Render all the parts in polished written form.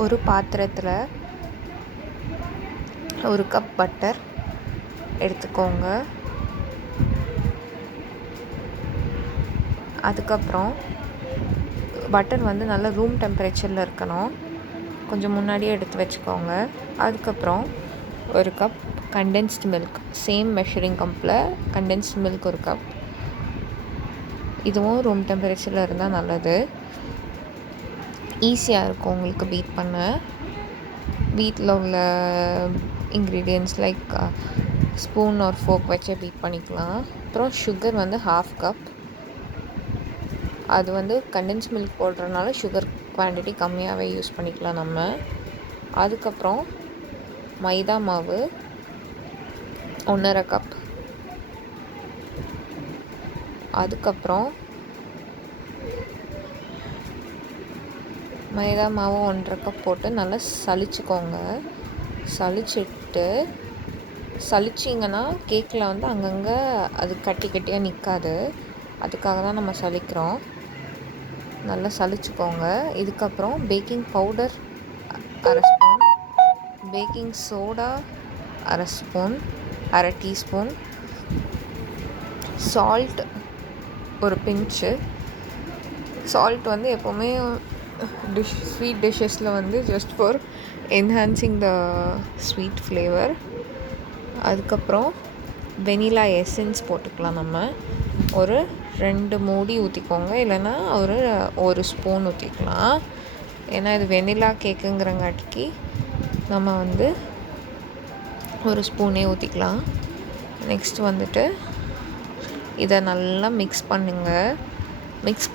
ஒரு பாத்திரத்தில் 1 cup butter எடுத்துக்கோங்க. அதுக்கப்புறம் பட்டர் வந்து நல்லா ரூம் டெம்பரேச்சரில் இருக்கணும். கொஞ்சம் முன்னாடியே எடுத்து வச்சுக்கோங்க. அதுக்கப்புறம் 1 cup condensed milk, same measuring கப்பில் கண்டென்ஸ்டு மில்க் 1 கப். இதுவும் ரூம் டெம்பரேச்சரில் இருந்தால் நல்லது. ஈஸியாக இருக்கும் உங்களுக்கு பீட் பண்ண. வீட்டில் உள்ள இன்க்ரீடியன்ட்ஸ் லைக் ஸ்பூன் ஒரு ஃபோக் வச்சு பீட் பண்ணிக்கலாம். அப்புறம் சுகர் வந்து 1/2 கப். அது வந்து கண்டென்ஸ் மில்க் போடுறதுனால சுகர் குவான்டிட்டி கம்மியாகவே யூஸ் பண்ணிக்கலாம் நம்ம. அதுக்கப்புறம் மைதா மாவு 1/2 கப். அதுக்கப்புறம் மைதா மாவு 1/2 கப் போட்டு நல்லா சலிச்சுக்கோங்க. சலிச்சிங்கன்னா கேக்கில் வந்து அங்கங்கே அது கட்டி கட்டியாக நிற்காது. அதுக்காக தான் நம்ம சலிக்கிறோம். நல்லா சலிச்சுக்கோங்க. இதுக்கப்புறம் baking powder 1/2 spoon, baking soda 1/2 spoon, 1/2 teaspoon, salt ஒரு பிஞ்சு. சால்ட் வந்து எப்போவுமே ஸ்வீட் டிஷ்ஷஸில் வந்து just for enhancing the sweet flavour. அதுக்கப்புறம் வெனிலா எசன்ஸ் போட்டுக்கலாம். நம்ம ஒரு 2 மூடி ஊற்றிக்கோங்க, இல்லைன்னா ஒரு ஸ்பூன் ஊற்றிக்கலாம். ஏன்னா இது வெனிலா கேக்குங்கிறங்காட்டிக்கு நம்ம வந்து ஒரு ஸ்பூனே ஊற்றிக்கலாம். நெக்ஸ்ட் வந்துட்டு இதை நல்லா மிக்ஸ்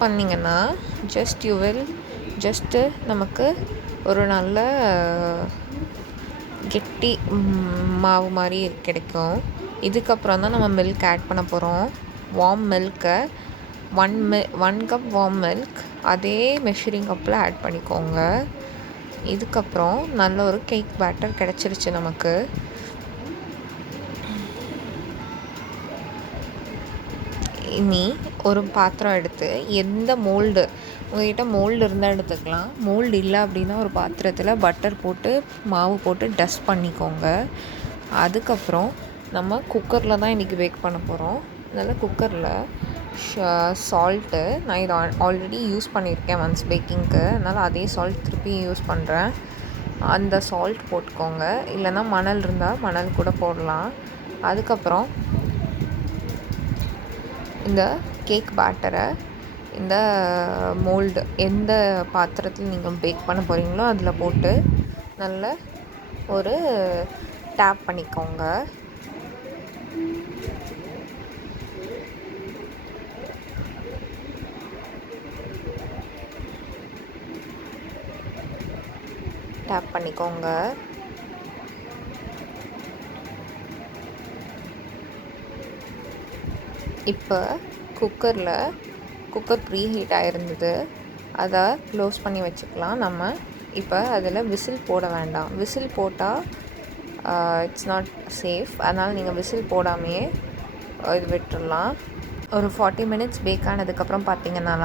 பண்ணிங்கன்னா ஜஸ்ட்டு நமக்கு ஒரு நல்ல கெட்டி மாவு மாதிரி கிடைக்கும். இதுக்கப்புறம் தான் நம்ம மில்க் ஆட் பண்ண போகிறோம். வார்ம் மில்கை 1 கப் வார்ம் மில்க் அதே மெஷரிங் கப்பில் ஆட் பண்ணிக்கோங்க. இதுக்கப்புறம் நல்ல ஒரு கேக் பேட்டர் கிடச்சிருச்சு நமக்கு. இனி ஒரு பாத்திரம் எடுத்து எந்த மோல்டு உங்கள்கிட்ட மோல்டு இருந்தால் எடுத்துக்கலாம். மோல்டு இல்லை அப்படின்னா ஒரு பாத்திரத்தில் பட்டர் போட்டு மாவு போட்டு டஸ்ட் பண்ணிக்கோங்க. அதுக்கப்புறம் நம்ம குக்கரில் தான் இன்றைக்கி பேக் பண்ண போகிறோம். அதனால் குக்கரில் சால்ட்டு நான் இதை ஆல்ரெடி யூஸ் பண்ணியிருக்கேன் ஒன்ஸ் பேக்கிங்க்கு, அதனால் அதே சால்ட் திருப்பி யூஸ் பண்ணுறேன். அந்த சால்ட் போட்டுக்கோங்க, இல்லைன்னா மணல் இருந்தால் மணல் கூட போடலாம். அதுக்கப்புறம் இந்த கேக் பேட்டரை இந்த மோல்டு எந்த பாத்திரத்தில் நீங்கள் பேக் பண்ண போகிறீங்களோ அதில் போட்டு நல்ல ஒரு டேப் பண்ணிக்கோங்க. இப்போ குக்கர் ப்ரீ ஹீட் ஆகிருந்தது, அதை க்ளோஸ் பண்ணி வச்சுக்கலாம். நம்ம இப்போ அதில் விசில் போட வேண்டாம். விசில் போட்டால் இட்ஸ் நாட் சேஃப். அதனால் நீங்கள் விசில் போடாமையே இது விட்டுடலாம். ஒரு 40 மினிட்ஸ் பேக் ஆனதுக்கப்புறம் பார்த்திங்கன்னா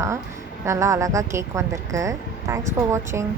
நல்லா அழகாக கேக் வந்திருக்கு. தேங்க்ஸ் ஃபார் வாட்சிங்.